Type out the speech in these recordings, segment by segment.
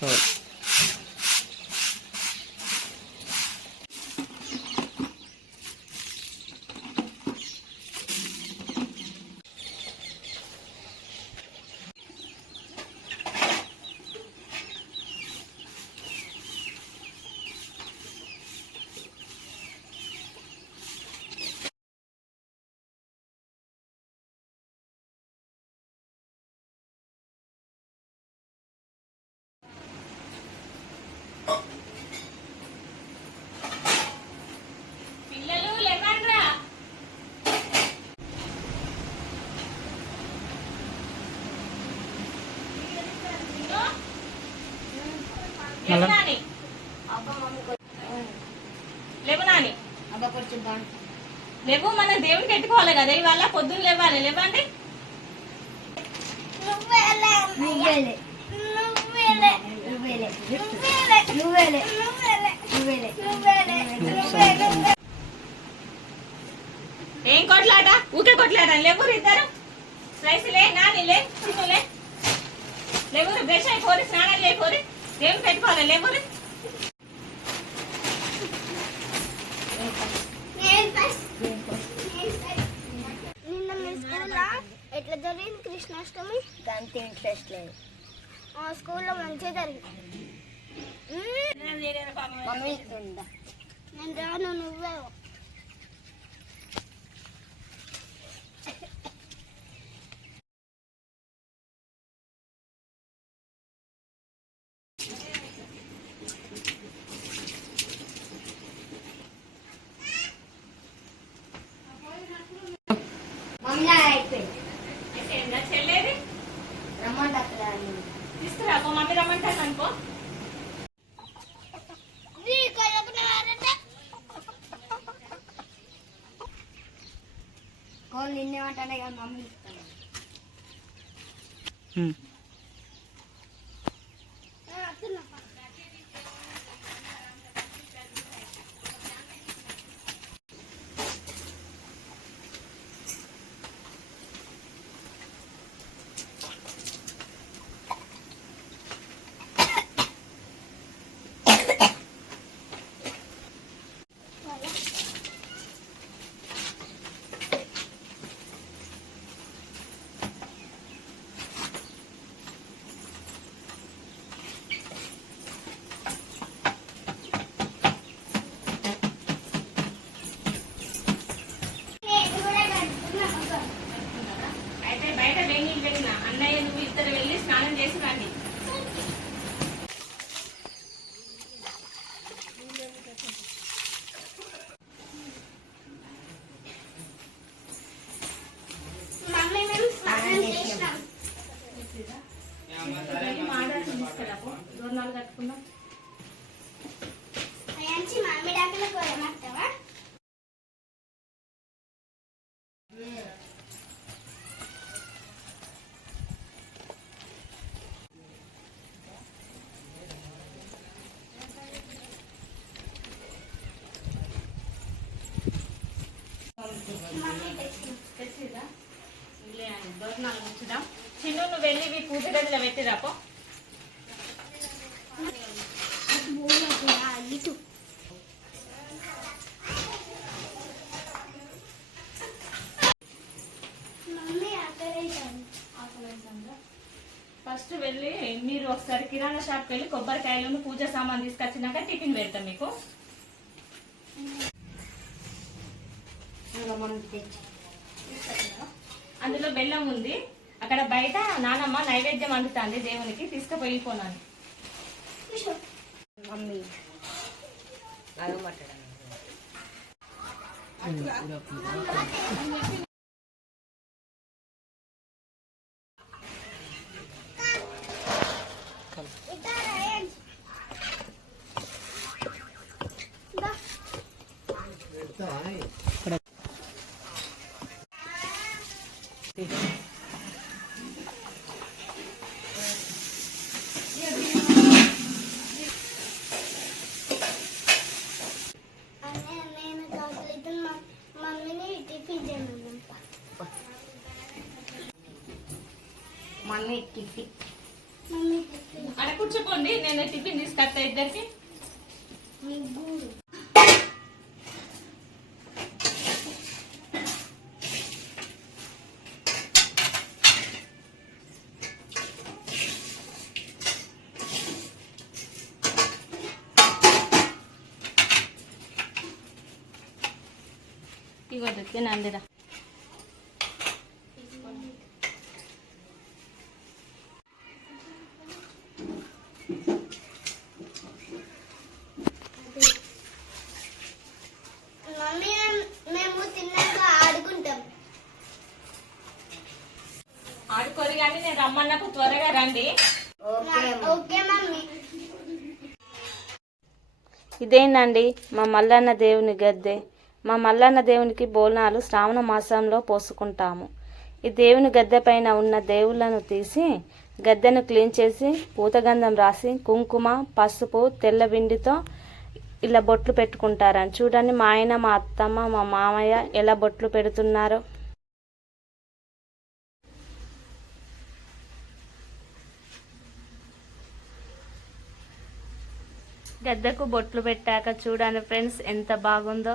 So లేవు మనం దేవుడికి ఎట్టుకోవాలి కదా ఇవాళ పొద్దున్న లేవాలి లేవండి ఏం కొట్లాట ఊకే కొట్లాట లేవురు ఇద్దరు రైస్ లే నాని లేవురు బ్రష్ అయిపోరు స్నానాలు అయిపోరు దేవుడు పెట్టుకోవాలి? స్కూల్లో ఎట్లా జరిగింది కృష్ణాష్టమి? అంత ఇంట్రెస్ట్ లేదు. మా స్కూల్లో మంచిగా జరిగింది. మమ్మీ నేను రాను నువ్వే కోళ్ళు నిన్నేమంటానే కదా మమ్మీ ఇస్తాను దూరణాలు ఉంచుదాం చిన్ను నువ్వు వెళ్ళి మీ పూజ గదిలో పెట్టిరాపో ఇటు మమ్మీ ఆకలేసాను ఫస్ట్ వెళ్ళి మీరు ఒకసారి కిరాణా షాప్కి వెళ్ళి కొబ్బరికాయలను పూజ సామాన్ తీసుకొచ్చినాక టిఫిన్ పెడతాం మీకు. ఇంకా తెచ్చి అందులో బెల్లం ఉంది. అక్కడ బయట నానమ్మ నైవేద్యం అందుతుంది దేవునికి. తీసుకుపోయి పోనాను మమ్మీ. అదొకటి అన్నయ్య నేను చాక్లెట్ మా- మమ్మీని టిఫిన్ చేయమని మమ్మీ టిఫిన్. అక్కడ కూర్చోపోండి నేను టిఫిన్ తీసుకొస్తా ఇద్దరికి. ఇవ్వదు తినండిరా. ఆడుకోరు కానీ నేను రమ్మన్నప్పుడు త్వరగా రండి. ఓకే. Okay mummy. ఇదేనండి మా మల్లన్న దేవుని గద్దె. మా మల్లన్న దేవునికి బోనాలు శ్రావణ మాసంలో పోసుకుంటాము. ఈ దేవుని గద్దె పైన ఉన్న దేవుళ్ళను తీసి గద్దెను క్లీన్ చేసి పూతగంధం రాసి కుంకుమ పసుపు తెల్ల బిండితో ఇలా బొట్లు పెట్టుకుంటారని. చూడండి మా ఆయన మా అత్తమ్మ మా మామయ్య ఎలా బొట్లు పెడుతున్నారో. పెద్దకు బొట్లు పెట్టాక చూడండి ఫ్రెండ్స్ ఎంత బాగుందో.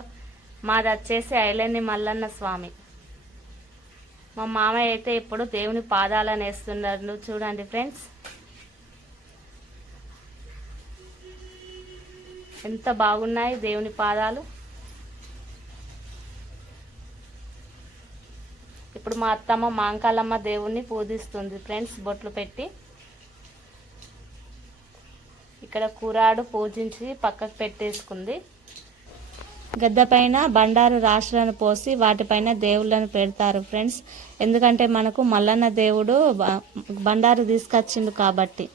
మాది వచ్చేసి ఐలన్ని మల్లన్న స్వామి. మా మామయ్య అయితే ఇప్పుడు దేవుని పాదాలను వేస్తున్నారు చూడండి ఫ్రెండ్స్. ఎంత బాగున్నాయి దేవుని పాదాలు. ఇప్పుడు మా అత్తమ్మ మాంకాలమ్మ దేవుణ్ణి పూజిస్తుంది ఫ్రెండ్స్ బొట్లు పెట్టి. ఇక్కడ కూరాడు పూజించి పక్కకు పెట్టేసుకుంది. గద్ద పైన బండారు రాశులను పోసి వాటిపైన దేవుళ్ళను పెడతారు ఫ్రెండ్స్. ఎందుకంటే మనకు మల్లన్న దేవుడు బండారు తీసుకొచ్చిండు కాబట్టి.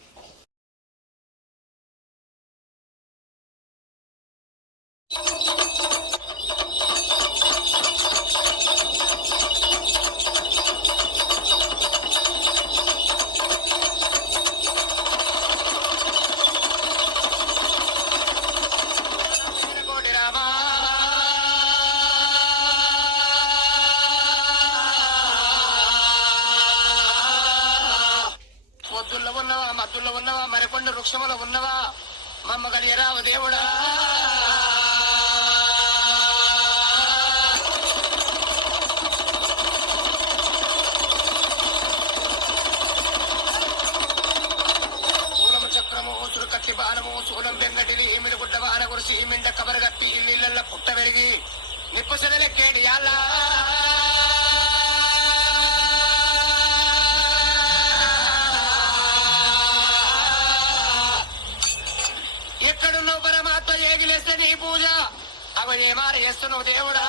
ఉన్నవా మరికొండ వృక్షములో ఉన్నవా? మమ్మ గడియరావు దేవుడా? పూలము చక్రము ఊసులు కట్టి బాణము శూలం వెంగటిని ఈమిడి గుడ్డ వాన కురిసి ఈమిండ కబరు కప్పి ఇల్లిళ్ళ అవన్నీ మార చేస్తున్నావు దేవుడా.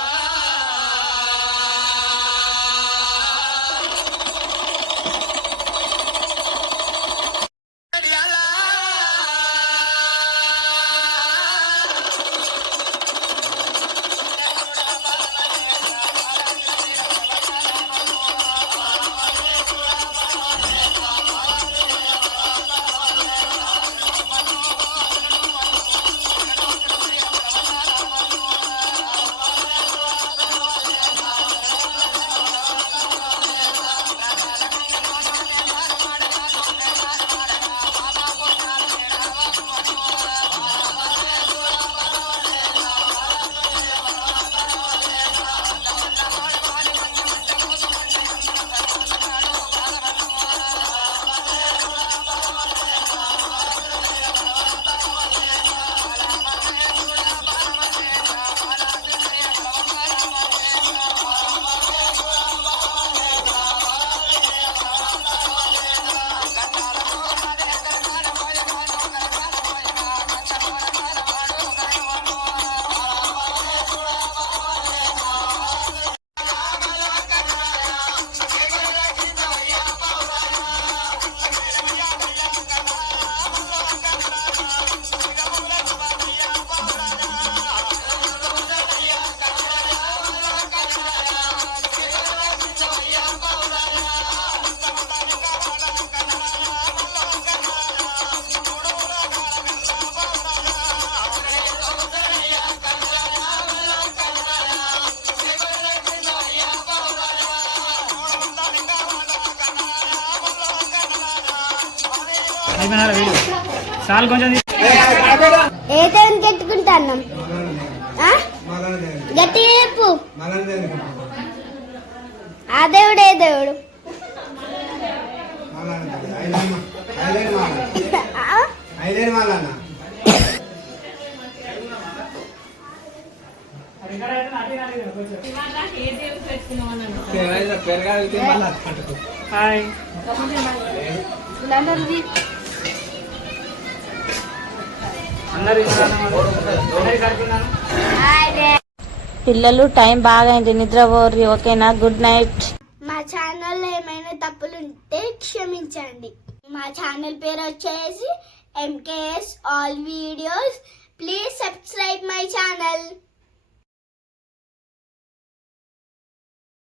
అయిపోయినారా వీడు చాలు కొంచెం తీ- ఏ అన్నం? ఆ? గట్టిగా చెప్పు. ఆ దేవుడు ఏ దేవుడు? ఆ? పిల్లలు టైం బాగా అయింది నిద్రపోర్రి ఓకేనా? గుడ్ నైట్ మా ఛానల్లో ఏమైనా తప్పులు ఉంటే క్షమించండి. మా ఛానల్ పేరు వచ్చేసి MKS all videos please subscribe my channel